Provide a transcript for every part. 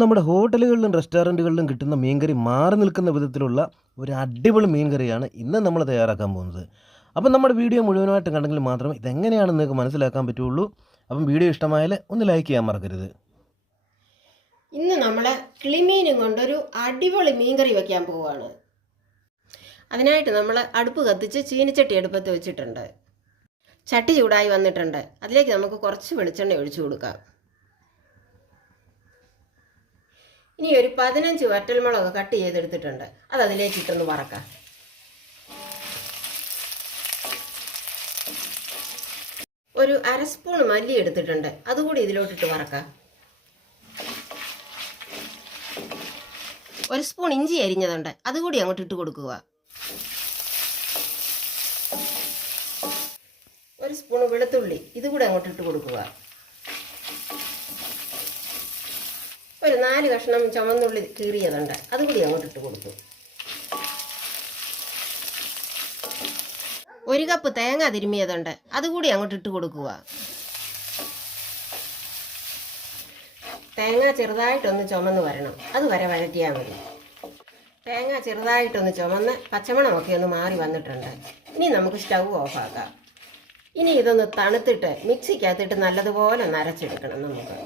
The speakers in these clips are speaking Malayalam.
നമ്മുടെ ഹോട്ടലുകളിലും റെസ്റ്റോറൻറ്റുകളിലും കിട്ടുന്ന മീൻകറി മാറി നിൽക്കുന്ന വിധത്തിലുള്ള ഒരു അടിപൊളി മീൻകറിയാണ് ഇന്ന് നമ്മൾ തയ്യാറാക്കാൻ പോകുന്നത്. അപ്പം നമ്മുടെ വീഡിയോ മുഴുവനായിട്ട് കണ്ടെങ്കിൽ മാത്രമേ ഇതെങ്ങനെയാണെന്ന് നിങ്ങൾക്ക് മനസ്സിലാക്കാൻ പറ്റുള്ളൂ. അപ്പം വീഡിയോ ഇഷ്ടമായാൽ ഒന്ന് ലൈക്ക് ചെയ്യാൻ മറക്കരുത്. ഇന്ന് നമ്മൾ കിളിമീനും കൊണ്ടൊരു അടിപൊളി മീൻകറി വയ്ക്കാൻ പോവുകയാണ്. അതിനായിട്ട് നമ്മൾ അടുപ്പ് കത്തിച്ച് ചീനിച്ചട്ടി അടുപ്പത്ത് വെച്ചിട്ടുണ്ട്. ചട്ടി ചൂടായി വന്നിട്ടുണ്ട്. അതിലേക്ക് നമുക്ക് കുറച്ച് വെളിച്ചെണ്ണ ഒഴിച്ചു കൊടുക്കാം. ഇനി ഒരു 15 വറ്റൽമുളക് കട്ട് ചെയ്തെടുത്തിട്ടുണ്ട്. അത് അതിലേക്ക് ഇട്ടൊന്ന് വറക്കാം. ഒരു അര സ്പൂൺ മല്ലി എടുത്തിട്ടുണ്ട്. അതുകൂടി ഇതിലോട്ടിട്ട് വറക്കാം. 1 സ്പൂൺ ഇഞ്ചി അരിഞ്ഞതുണ്ട്. അതുകൂടി അങ്ങോട്ട് ഇട്ട് കൊടുക്കുക. 1 സ്പൂൺ വെളുത്തുള്ളി ഇതുകൂടി അങ്ങോട്ട് ഇട്ട് കൊടുക്കുക. ഒരു 4 കഷ്ണം ചുവന്നുള്ളി കീറിയതുണ്ട്. അതുകൂടി അങ്ങോട്ട് ഇട്ട് കൊടുക്കും. 1 കപ്പ് തേങ്ങ തിരുമിയതുണ്ട്. അതുകൂടി അങ്ങോട്ട് ഇട്ട് കൊടുക്കുക. തേങ്ങ ചെറുതായിട്ടൊന്ന് ചുമന്ന് വരണം. അതുവരെ വഴറ്റിയാൽ മതി. തേങ്ങ ചെറുതായിട്ടൊന്ന് ചുമന്ന് പച്ചമണമൊക്കെ ഒന്ന് മാറി വന്നിട്ടുണ്ട്. ഇനി നമുക്ക് സ്റ്റൗ ഓഫാക്കാം. ഇനി ഇതൊന്ന് തണുത്തിട്ട് മിക്സിക്കകത്തിട്ട് നല്ലതുപോലെ നരച്ചെടുക്കണം. നമുക്ക്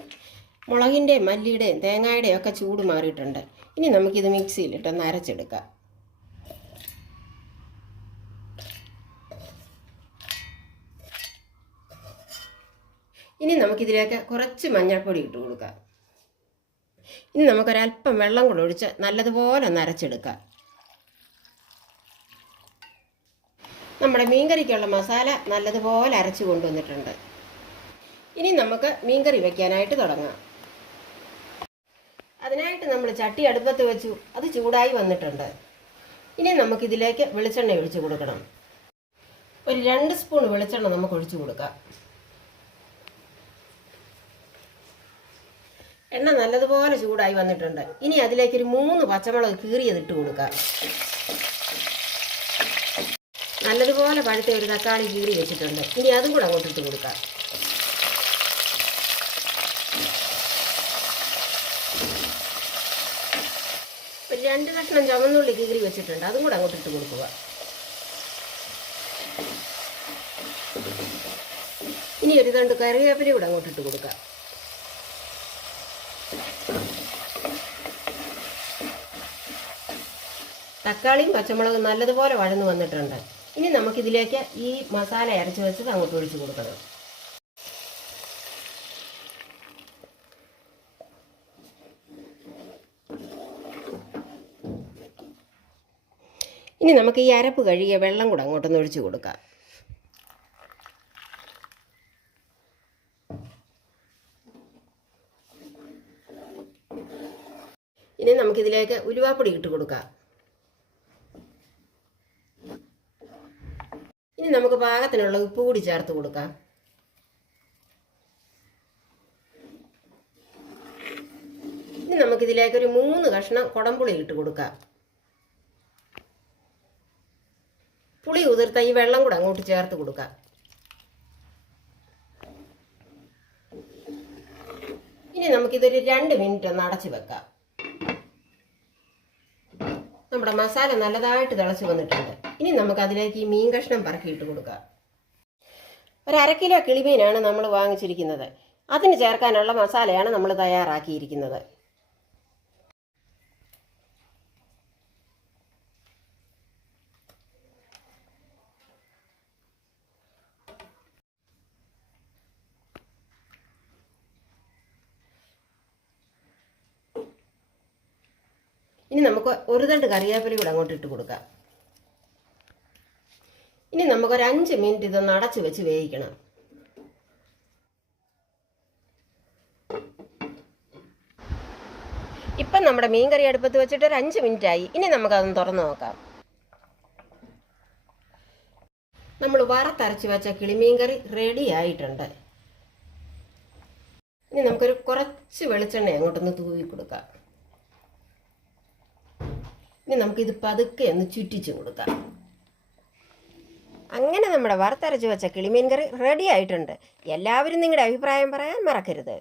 മുളകിൻ്റെയും മല്ലിയുടെയും തേങ്ങയുടെയും ഒക്കെ ചൂട് മാറിയിട്ടുണ്ട്. ഇനി നമുക്കിത് മിക്സിയിലിട്ട് നരച്ചെടുക്കാം. ഇനി നമുക്കിതിലേക്ക് കുറച്ച് മഞ്ഞൾപ്പൊടി ഇട്ട് കൊടുക്കാം. ഇനി നമുക്കൊരല്പം വെള്ളം കൂടെ ഒഴിച്ച് നല്ലതുപോലെ നരച്ചെടുക്കാം. നമ്മുടെ മീൻകറിക്കുള്ള മസാല നല്ലതുപോലെ അരച്ച് കൊണ്ടുവന്നിട്ടുണ്ട്. ഇനി നമുക്ക് മീൻകറി വയ്ക്കാനായിട്ട് തുടങ്ങാം. അതിനായിട്ട് നമ്മൾ ചട്ടി അടുപ്പത്ത് വെച്ചു. അത് ചൂടായി വന്നിട്ടുണ്ട്. ഇനി നമുക്കിതിലേക്ക് വെളിച്ചെണ്ണ ഒഴിച്ചു കൊടുക്കണം. ഒരു 2 സ്പൂൺ വെളിച്ചെണ്ണ നമുക്ക് ഒഴിച്ചു കൊടുക്കാം. എണ്ണ നല്ലതുപോലെ ചൂടായി വന്നിട്ടുണ്ട്. ഇനി അതിലേക്കൊരു 3 പച്ചമുളക് കീറിയതിട്ട് കൊടുക്കാം. നല്ലതുപോലെ പഴുത്ത ഒരു തക്കാളി കീറി വെച്ചിട്ടുണ്ട്. ഇനി അതും കൂടെ അങ്ങോട്ട് ഇട്ട് കൊടുക്കാം. ഒരു 2 കഷ്ണം ചുവന്നുള്ളി കീറി വെച്ചിട്ടുണ്ട്. അതും കൂടെ അങ്ങോട്ട് ഇട്ട് കൊടുക്കുക. ഇനി ഒരു 2 കറിവേപ്പില കൂടെ അങ്ങോട്ട് ഇട്ട് കൊടുക്കുക. തക്കാളിയും പച്ചമുളകും നല്ലതുപോലെ വഴന്നു വന്നിട്ടുണ്ട്. ഇനി നമുക്കിതിലേക്ക് ഈ മസാല അരച്ച് വെച്ചത് അങ്ങോട്ട് ഒഴിച്ച് കൊടുക്കണം. ഇനി നമുക്ക് ഈ അരപ്പ് കഴുകിയ വെള്ളം കൂടെ അങ്ങോട്ടൊന്ന് ഒഴിച്ച് കൊടുക്കാം. ഇനി നമുക്കിതിലേക്ക് ഉലുവാപ്പൊടി ഇട്ട് കൊടുക്കാം. ഇനി നമുക്ക് പാകത്തിനുള്ള ഉപ്പ് കൂടി ചേർത്ത് കൊടുക്കാം. ഇനി നമുക്കിതിലേക്ക് ഒരു 3 കഷ്ണം കുടംപുളി ഇട്ട് കൊടുക്കാം. പുളി ഉതിർത്ത ഈ വെള്ളം കൂടെ അങ്ങോട്ട് ചേർത്ത് കൊടുക്കാം. ഇനി നമുക്കിതൊരു 2 മിനിറ്റ് ഒന്ന് അടച്ചു വെക്കാം. നമ്മുടെ മസാല നല്ലതായിട്ട് തിളച്ച് വന്നിട്ടുണ്ട്. ഇനി നമുക്ക് അതിലേക്ക് ഈ മീൻ കഷ്ണം പറക്കിയിട്ട് കൊടുക്കാം. ഒരു 1/2 കിലോ കിളിമീനാണ് നമ്മൾ വാങ്ങിച്ചിരിക്കുന്നത്. അതിന് ചേർക്കാനുള്ള മസാലയാണ് നമ്മൾ തയ്യാറാക്കിയിരിക്കുന്നത്. ഇനി നമുക്ക് ഒരു തണ്ട് കറിവേപ്പില കൂടെ അങ്ങോട്ട് ഇട്ട് കൊടുക്കാം. ഇനി നമുക്കൊരു 5 മിനിറ്റ് ഇതൊന്ന് അടച്ചു വെച്ച് വേവിക്കണം. ഇപ്പം നമ്മുടെ മീൻകറി അടുപ്പത്ത് വെച്ചിട്ട് ഒരു 5 മിനിറ്റ് ആയി. ഇനി നമുക്കതൊന്ന് തുറന്നു നോക്കാം. നമ്മൾ വറുത്തരച്ച് വെച്ച കിളിമീൻകറി റെഡി ആയിട്ടുണ്ട്. ഇനി നമുക്കൊരു കുറച്ച് വെളിച്ചെണ്ണ അങ്ങോട്ടൊന്ന് തൂവി കൊടുക്കാം. ഇനി നമുക്കിത് പതുക്കെ ഒന്ന് ചുറ്റിച്ച് കൊടുക്കാം. അങ്ങനെ നമ്മുടെ വറുത്തരച്ച് വെച്ച കിളിമീൻ കറി റെഡി ആയിട്ടുണ്ട്. എല്ലാവരും നിങ്ങളുടെ അഭിപ്രായം പറയാൻ മറക്കരുത്.